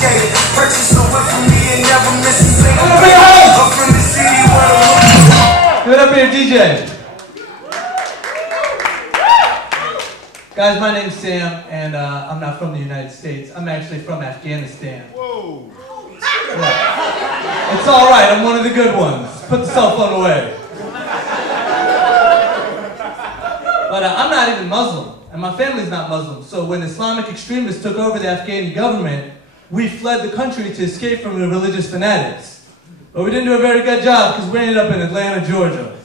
Purchase a whip for me and never miss a single day. I'm from the city where the give it up here, DJ. Guys, my name's Sam, and I'm not from the United States. I'm actually from Afghanistan. Whoa. Yeah. It's all right. I'm one of the good ones. Put the cell phone away. But I'm not even Muslim, and my family's not Muslim. So when Islamic extremists took over the Afghani government, we fled the country to escape from the religious fanatics. But we didn't do a very good job because we ended up in Atlanta, Georgia.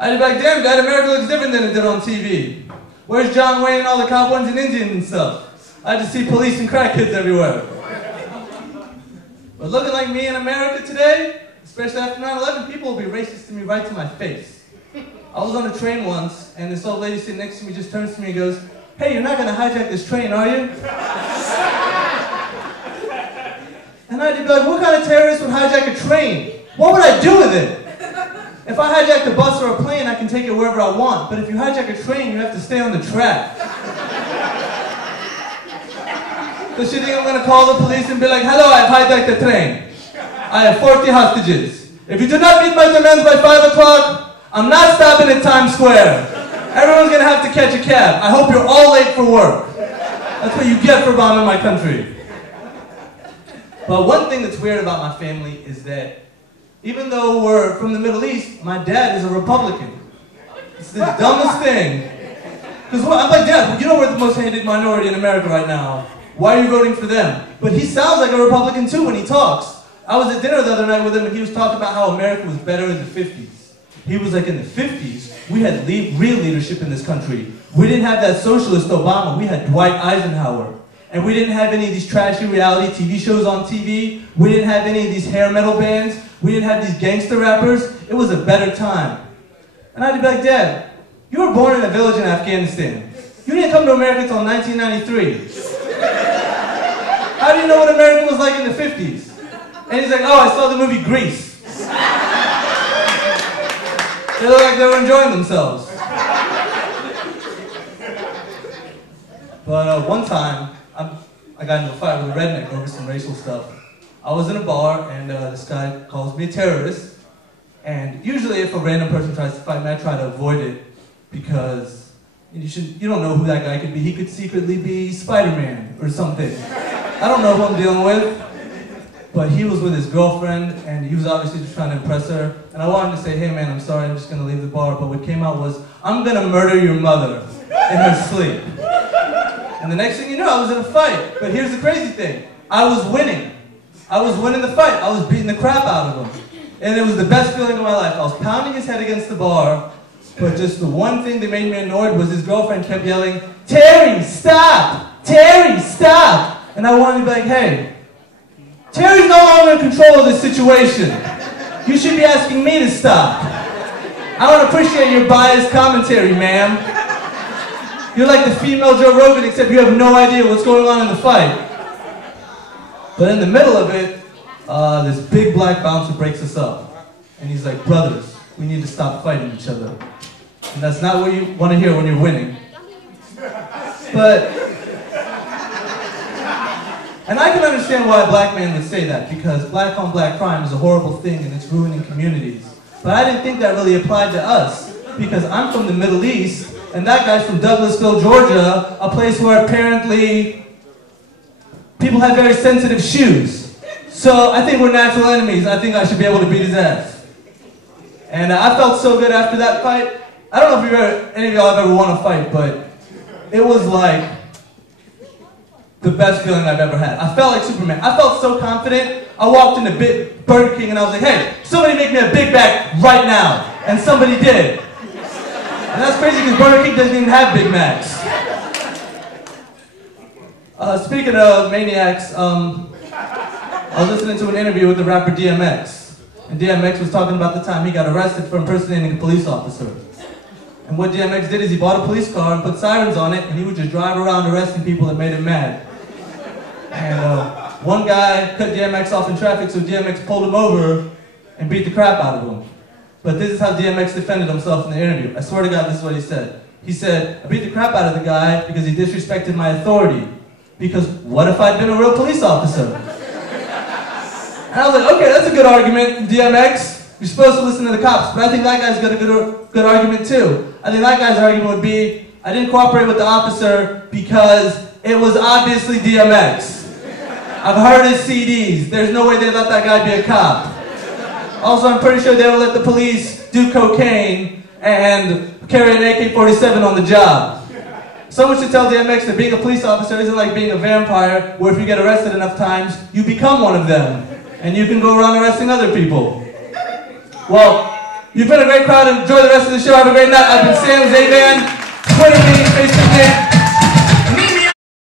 I'd be like, damn, Dad, America looks different than it did on TV. Where's John Wayne and all the cowboys and Indians and stuff? I just see police and crackheads everywhere. But looking like me in America today, especially after 9/11, people will be racist to me right to my face. I was on a train once, and this old lady sitting next to me just turns to me and goes, hey, you're not going to hijack this train, are you? And I'd be like, what kind of terrorist would hijack a train? What would I do with it? If I hijack a bus or a plane, I can take it wherever I want. But if you hijack a train, you have to stay on the track. Does she think I'm going to call the police and be like, hello, I've hijacked the train. I have 40 hostages. If you do not meet my demands by 5 o'clock, I'm not stopping at Times Square. Everyone's going to have to catch a cab. I hope you're all late for work. That's what you get for bombing my country. But one thing that's weird about my family is that even though we're from the Middle East, my dad is a Republican. It's the dumbest thing. Because I'm like, Dad, you know we're the most hated minority in America right now. Why are you voting for them? But he sounds like a Republican too when he talks. I was at dinner the other night with him and he was talking about how America was better in the 50s. He was like, in the 50s, we had real leadership in this country. We didn't have that socialist Obama. We had Dwight Eisenhower. And we didn't have any of these trashy reality TV shows on TV. We didn't have any of these hair metal bands. We didn't have these gangster rappers. It was a better time. And I'd be like, Dad, you were born in a village in Afghanistan. You didn't come to America until 1993. How do you know what America was like in the 50s? And he's like, oh, I saw the movie Grease. They look like they were enjoying themselves. But one time, I got into a fight with a redneck over some racial stuff. I was in a bar, and this guy calls me a terrorist. And usually if a random person tries to fight me, I try to avoid it because you don't know who that guy could be. He could secretly be Spider-Man or something. I don't know who I'm dealing with. But he was with his girlfriend, and he was obviously just trying to impress her. And I wanted to say, hey man, I'm sorry, I'm just going to leave the bar. But what came out was, I'm going to murder your mother in her sleep. And the next thing you know, I was in a fight. But here's the crazy thing. I was winning. I was winning the fight. I was beating the crap out of him. And it was the best feeling of my life. I was pounding his head against the bar. But just the one thing that made me annoyed was his girlfriend kept yelling, Terry, stop! Terry, stop! And I wanted to be like, hey, Terry's no longer in control of this situation. You should be asking me to stop. I don't appreciate your biased commentary, ma'am. You're like the female Joe Rogan, except you have no idea what's going on in the fight. But in the middle of it, this big black bouncer breaks us up. And he's like, brothers, we need to stop fighting each other. And that's not what you want to hear when you're winning. And I can understand why a black man would say that, because black on black crime is a horrible thing and it's ruining communities. But I didn't think that really applied to us, because I'm from the Middle East, and that guy's from Douglasville, Georgia, a place where apparently people have very sensitive shoes. So I think we're natural enemies. I think I should be able to beat his ass. And I felt so good after that fight. I don't know if any of y'all have ever won a fight, but it was like the best feeling I've ever had. I felt like Superman. I felt so confident. I walked into Burger King and I was like, hey, somebody make me a Big Mac right now. And somebody did. And that's crazy because Burger King doesn't even have Big Macs. Speaking of maniacs, I was listening to an interview with the rapper DMX. And DMX was talking about the time he got arrested for impersonating a police officer. And what DMX did is he bought a police car and put sirens on it, and he would just drive around arresting people that made him mad. And one guy cut DMX off in traffic, so DMX pulled him over and beat the crap out of him. But this is how DMX defended himself in the interview. I swear to God, this is what he said. He said, I beat the crap out of the guy because he disrespected my authority. Because what if I'd been a real police officer? And I was like, okay, that's a good argument, DMX. You're supposed to listen to the cops, but I think that guy's got a good argument too. I think that guy's argument would be, I didn't cooperate with the officer because it was obviously DMX. I've heard his CDs. There's no way they'd let that guy be a cop. Also, I'm pretty sure they would let the police do cocaine and carry an AK-47 on the job. Someone should tell DMX that being a police officer isn't like being a vampire, where if you get arrested enough times, you become one of them, and you can go around arresting other people. Well, you've been a great crowd. Enjoy the rest of the show. Have a great night. I've been Sam Zayvan. Twitter me, Facebook me.